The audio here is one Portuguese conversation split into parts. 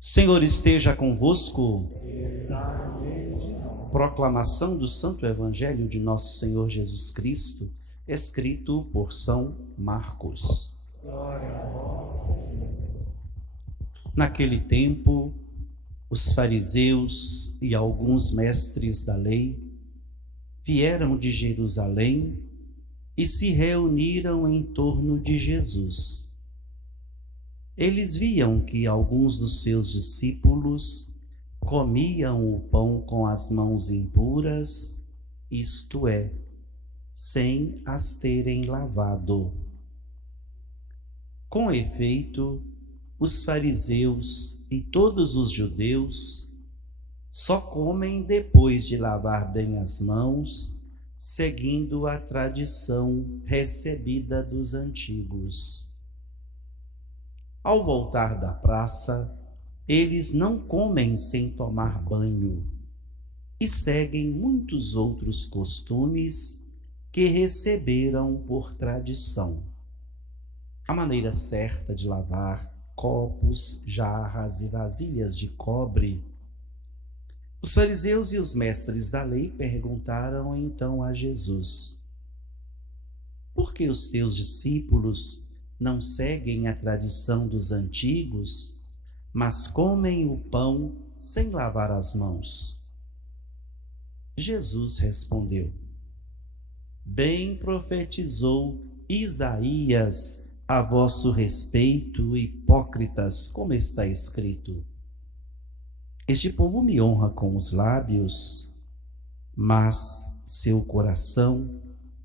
Senhor esteja convosco. Está no meio de nós. Proclamação do Santo Evangelho de Nosso Senhor Jesus Cristo, escrito por São Marcos. Glória a vós, Senhor. Naquele tempo, os fariseus e alguns mestres da lei vieram de Jerusalém e se reuniram em torno de Jesus. Eles viam que alguns dos seus discípulos comiam o pão com as mãos impuras, isto é, sem as terem lavado. Com efeito, os fariseus e todos os judeus só comem depois de lavar bem as mãos, seguindo a tradição recebida dos antigos. Ao voltar da praça, eles não comem sem tomar banho e seguem muitos outros costumes que receberam por tradição. A maneira certa de lavar copos, jarras e vasilhas de cobre. Os fariseus e os mestres da lei perguntaram então a Jesus: por que os teus discípulos não seguem a tradição dos antigos, mas comem o pão sem lavar as mãos? Jesus respondeu: bem profetizou Isaías a vosso respeito, hipócritas, como está escrito: este povo me honra com os lábios, mas seu coração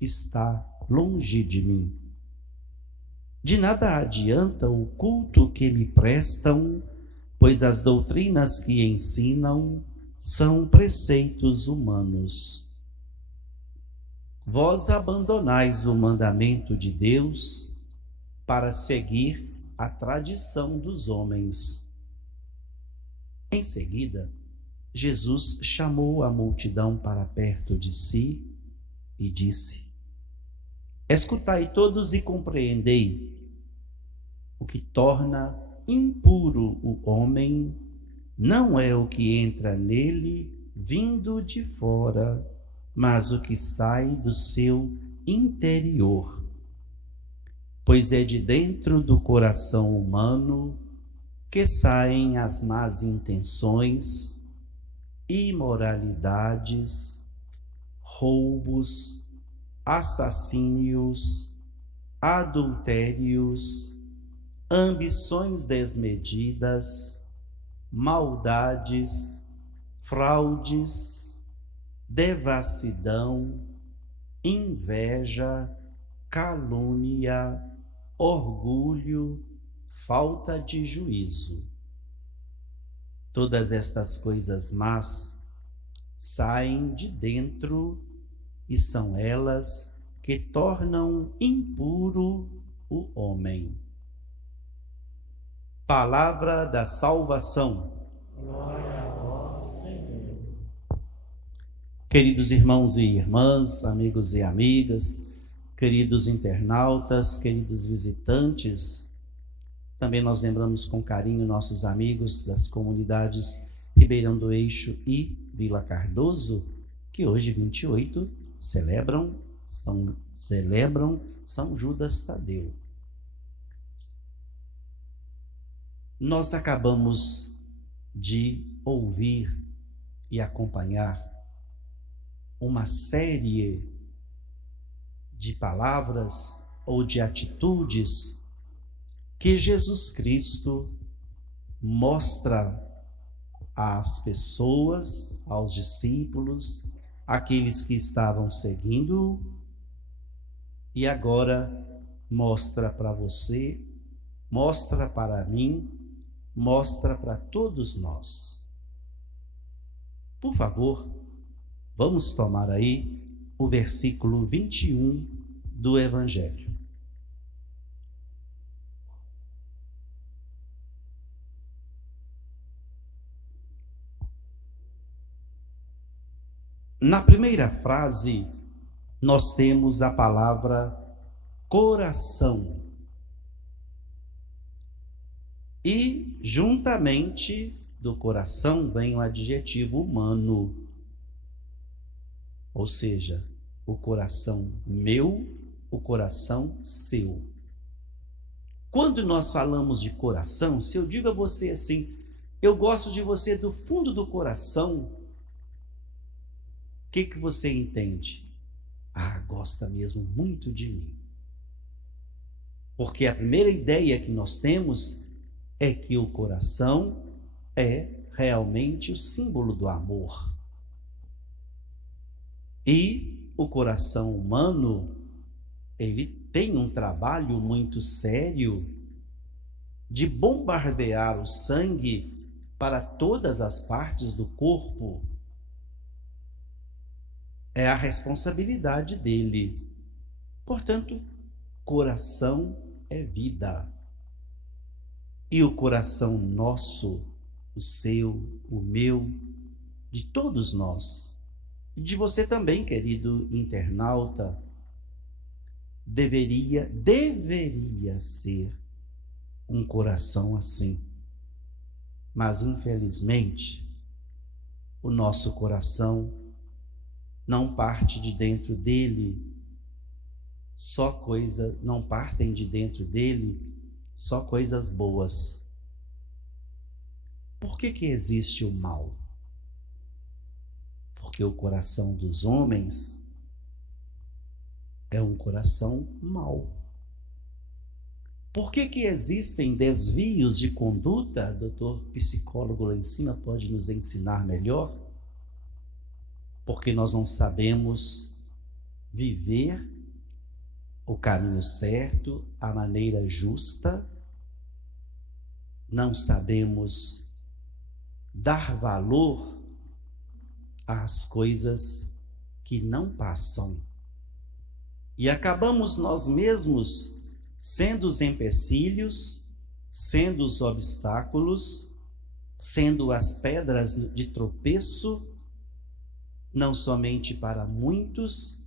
está longe de mim. De nada adianta o culto que me prestam, pois as doutrinas que ensinam são preceitos humanos. Vós abandonais o mandamento de Deus para seguir a tradição dos homens. Em seguida, Jesus chamou a multidão para perto de si e disse: escutai todos e compreendei. O que torna impuro o homem não é o que entra nele vindo de fora, mas o que sai do seu interior. Pois é de dentro do coração humano que saem as más intenções, imoralidades, roubos, assassínios, adultérios, ambições desmedidas, maldades, fraudes, devassidão, inveja, calúnia, orgulho, falta de juízo. Todas estas coisas más saem de dentro e são elas que tornam impuro o homem. Palavra da salvação. Glória a vós, Senhor. Queridos irmãos e irmãs, amigos e amigas, queridos internautas, queridos visitantes, também nós lembramos com carinho nossos amigos das comunidades Ribeirão do Eixo e Vila Cardoso, que hoje, 28, celebram São Judas Tadeu. Nós acabamos de ouvir e acompanhar uma série de palavras ou de atitudes que Jesus Cristo mostra às pessoas, aos discípulos, aqueles que estavam seguindo, e agora mostra para você, mostra para mim, mostra para todos nós. Por favor, vamos tomar aí o versículo 21 do Evangelho. Na primeira frase, nós temos a palavra coração. E juntamente do coração vem o adjetivo humano, ou seja, o coração meu, o coração seu. Quando nós falamos de coração, se eu digo a você assim, eu gosto de você do fundo do coração, o que você entende? Ah, gosta mesmo muito de mim. Porque a primeira ideia que nós temos é que o coração é realmente o símbolo do amor. E o coração humano, ele tem um trabalho muito sério de bombardear o sangue para todas as partes do corpo. É a responsabilidade dele. Portanto, coração é vida. E o coração nosso, o seu, o meu, de todos nós, e de você também, querido internauta, deveria ser um coração assim. Mas, infelizmente, o nosso coração não parte de dentro dele não partem de dentro dele só coisas boas. Por que existe o mal? Porque o coração dos homens é um coração mau. Por que existem desvios de conduta? Doutor psicólogo lá em cima pode nos ensinar melhor. Porque nós não sabemos viver o caminho certo, a maneira justa, não sabemos dar valor às coisas que não passam. E acabamos nós mesmos sendo os empecilhos, sendo os obstáculos, sendo as pedras de tropeço, não somente para muitos,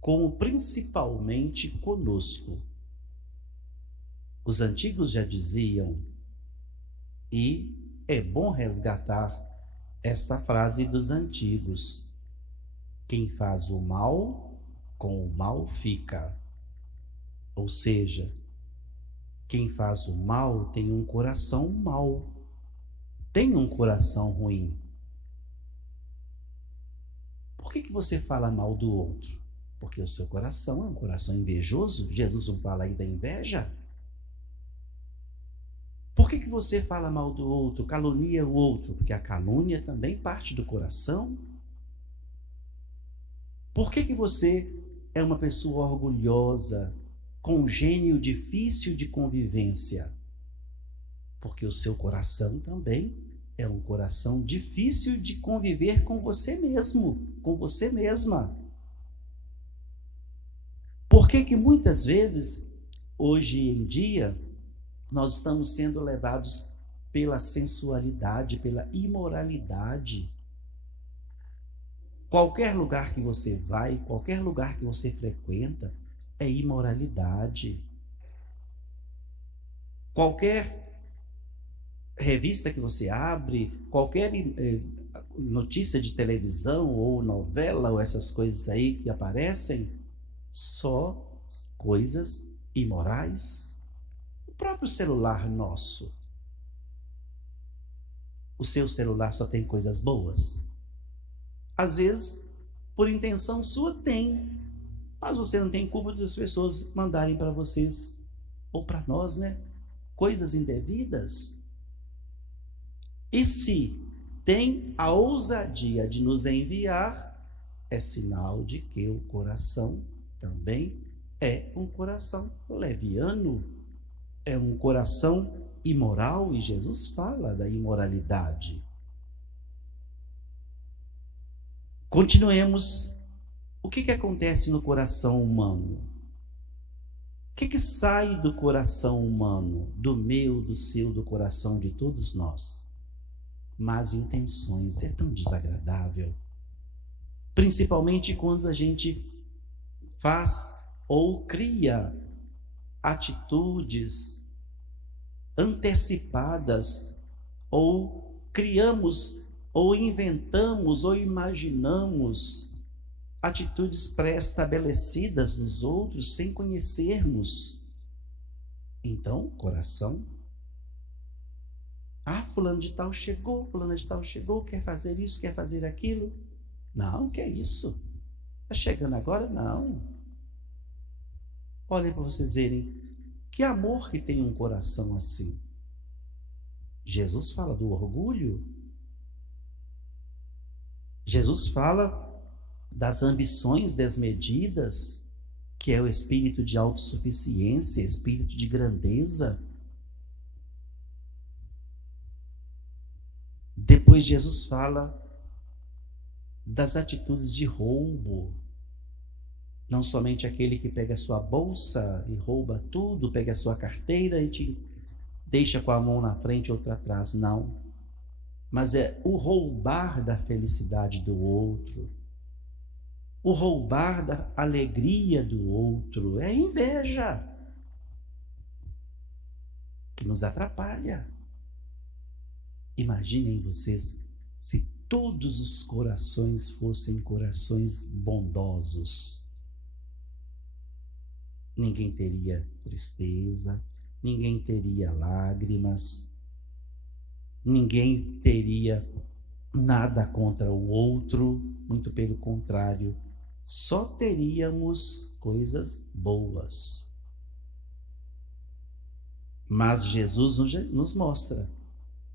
como principalmente conosco. Os antigos já diziam, e é bom resgatar esta frase dos antigos: quem faz o mal, com o mal fica. Ou seja, quem faz o mal tem um coração mau, tem um coração ruim. Por que você fala mal do outro? Porque o seu coração é um coração invejoso. Jesus não fala aí da inveja? Por que você fala mal do outro, calunia o outro? Porque a calúnia também parte do coração. Por que você é uma pessoa orgulhosa, com um gênio difícil de convivência? Porque o seu coração também é um coração difícil de conviver com você mesmo, com você mesma. Por que muitas vezes, hoje em dia, nós estamos sendo levados pela sensualidade, pela imoralidade? Qualquer lugar que você vai, qualquer lugar que você frequenta, é imoralidade. Qualquer revista que você abre, qualquer notícia de televisão ou novela ou essas coisas aí que aparecem, só coisas imorais. O próprio celular nosso. O seu celular só tem coisas boas? Às vezes, por intenção sua, tem. Mas você não tem culpa das pessoas mandarem para vocês, ou para nós, né? Coisas indevidas. E se tem a ousadia de nos enviar, é sinal de que o coração também é um coração leviano, é um coração imoral, e Jesus fala da imoralidade. Continuemos. O que acontece no coração humano? O que sai do coração humano, do meu, do seu, do coração de todos nós? Más intenções. É tão desagradável. Principalmente quando a gente faz ou cria atitudes antecipadas, ou criamos, ou inventamos, ou imaginamos atitudes pré-estabelecidas nos outros sem conhecermos. Então, coração. Fulano de tal chegou, quer fazer isso, quer fazer aquilo. Não, que é isso? Está chegando agora? Não. Olhem para vocês verem que amor que tem um coração assim. Jesus fala do orgulho. Jesus fala das ambições desmedidas, que é o espírito de autossuficiência, espírito de grandeza. Depois Jesus fala das atitudes de roubo. Não somente aquele que pega a sua bolsa e rouba tudo, pega a sua carteira e te deixa com a mão na frente e outra atrás. Não. Mas é o roubar da felicidade do outro. O roubar da alegria do outro. É inveja que nos atrapalha. Imaginem vocês se todos os corações fossem corações bondosos. Ninguém teria tristeza, ninguém teria lágrimas, ninguém teria nada contra o outro, muito pelo contrário, só teríamos coisas boas. Mas Jesus nos mostra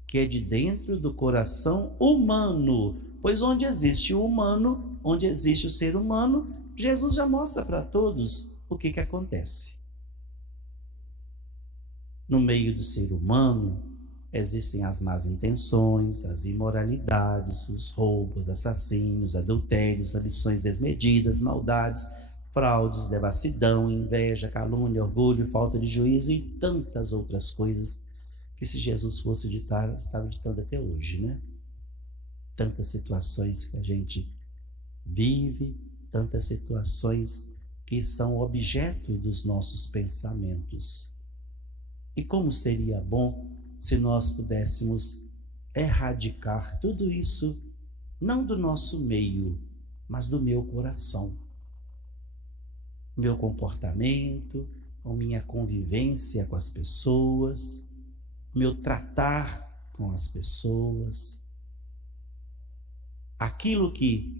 que é de dentro do coração humano, pois onde existe o humano, onde existe o ser humano, Jesus já mostra para todos o que acontece. No meio do ser humano existem as más intenções, as imoralidades, os roubos, assassínios, adultérios, ambições desmedidas, maldades, fraudes, devassidão, inveja, calúnia, orgulho, falta de juízo e tantas outras coisas que, se Jesus fosse ditar, estava ditando até hoje, né? Tantas situações que a gente vive, tantas situações que são objeto dos nossos pensamentos. E como seria bom se nós pudéssemos erradicar tudo isso, não do nosso meio, mas do meu coração. Meu comportamento, a minha convivência com as pessoas, meu tratar com as pessoas, aquilo que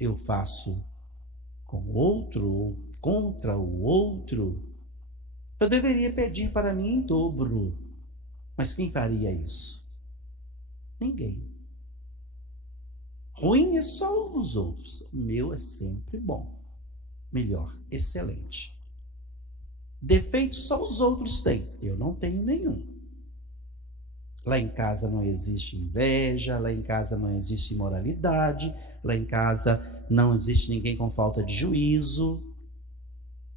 eu faço com o outro ou contra o outro, eu deveria pedir para mim em dobro. Mas quem faria isso? Ninguém. Ruim é só os outros. O meu é sempre bom. Melhor, excelente. Defeito só os outros têm. Eu não tenho nenhum. Lá em casa não existe inveja, lá em casa não existe imoralidade, lá em casa não existe ninguém com falta de juízo.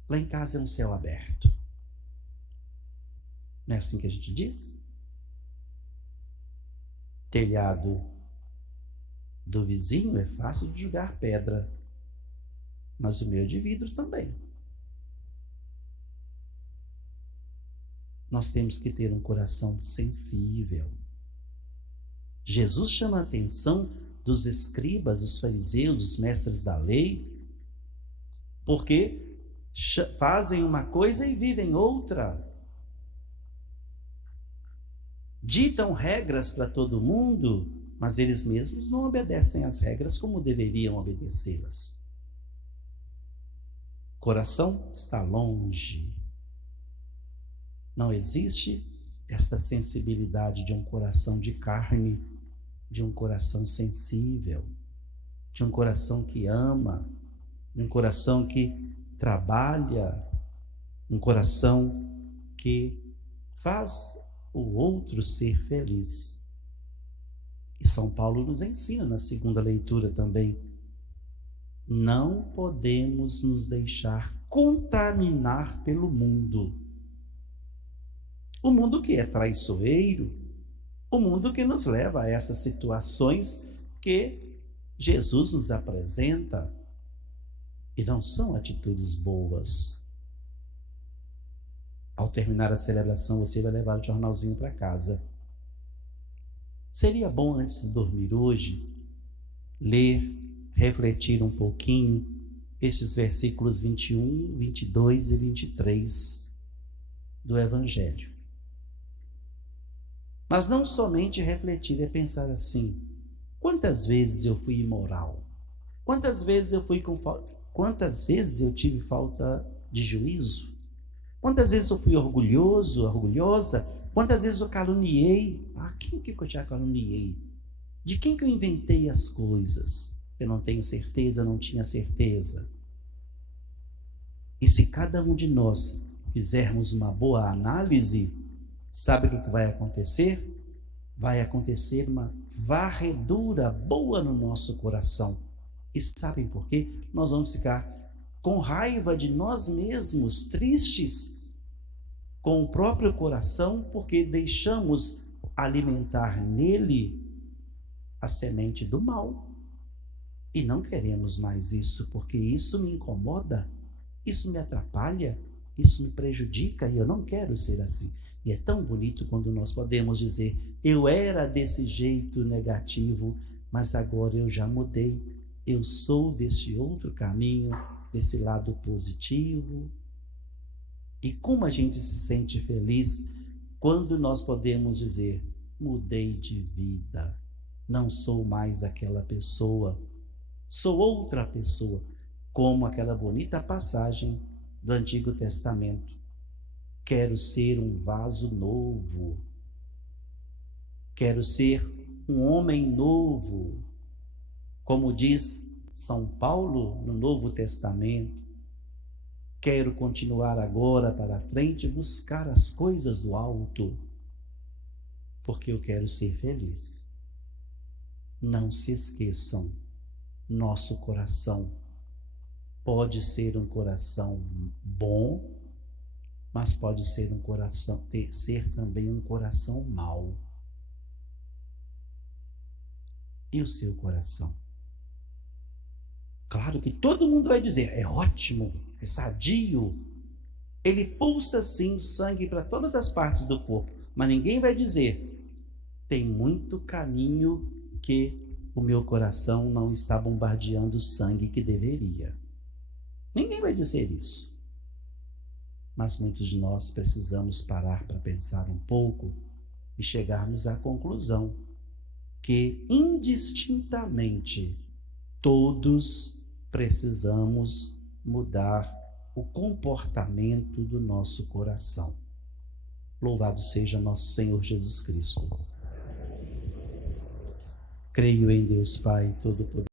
Lá em casa é um céu aberto. Não é assim que a gente diz? Telhado do vizinho é fácil de jogar pedra, mas o meu é de vidro também. Nós temos que ter um coração sensível. Jesus chama a atenção dos escribas, os fariseus, os mestres da lei, porque fazem uma coisa e vivem outra. Ditam regras para todo mundo, mas eles mesmos não obedecem às regras como deveriam obedecê-las. O coração está longe. Não existe esta sensibilidade de um coração de carne, de um coração sensível, de um coração que ama, de um coração que trabalha, um coração que faz o outro ser feliz. E São Paulo nos ensina na segunda leitura também: não podemos nos deixar contaminar pelo mundo. O mundo que é traiçoeiro, o mundo que nos leva a essas situações que Jesus nos apresenta, e não são atitudes boas. Ao terminar a celebração, você vai levar o jornalzinho para casa. Seria bom, antes de dormir hoje, ler, refletir um pouquinho estes versículos 21, 22 e 23 do Evangelho. Mas não somente refletir, é pensar assim: quantas vezes eu fui imoral? Quantas vezes eu tive falta de juízo? Quantas vezes eu fui orgulhoso, orgulhosa? Quantas vezes eu caluniei? Quem que eu já caluniei? De quem que eu inventei as coisas? Eu não tenho certeza, não tinha certeza. E se cada um de nós fizermos uma boa análise, sabe o que vai acontecer? Vai acontecer uma varredura boa no nosso coração. E sabem por quê? Nós vamos ficar com raiva de nós mesmos, tristes com o próprio coração, porque deixamos alimentar nele a semente do mal. E não queremos mais isso, porque isso me incomoda, isso me atrapalha, isso me prejudica, e eu não quero ser assim. E é tão bonito quando nós podemos dizer: eu era desse jeito negativo, mas agora eu já mudei, eu sou desse outro caminho, desse lado positivo. E como a gente se sente feliz quando nós podemos dizer: mudei de vida, não sou mais aquela pessoa, sou outra pessoa, como aquela bonita passagem do Antigo Testamento: quero ser um vaso novo, quero ser um homem novo, como diz São Paulo no Novo Testamento. Quero continuar agora para frente, buscar as coisas do alto, porque eu quero ser feliz. Não se esqueçam, nosso coração pode ser um coração bom, mas pode ser ser também um coração mau. E o seu coração? Claro que todo mundo vai dizer: é ótimo, é sadio, ele pulsa sim o sangue para todas as partes do corpo, mas ninguém vai dizer: tem muito caminho que o meu coração não está bombardeando o sangue que deveria. Ninguém vai dizer isso. Mas muitos de nós precisamos parar para pensar um pouco e chegarmos à conclusão que indistintamente todos precisamos mudar o comportamento do nosso coração. Louvado seja nosso Senhor Jesus Cristo. Creio em Deus Pai Todo-Poderoso,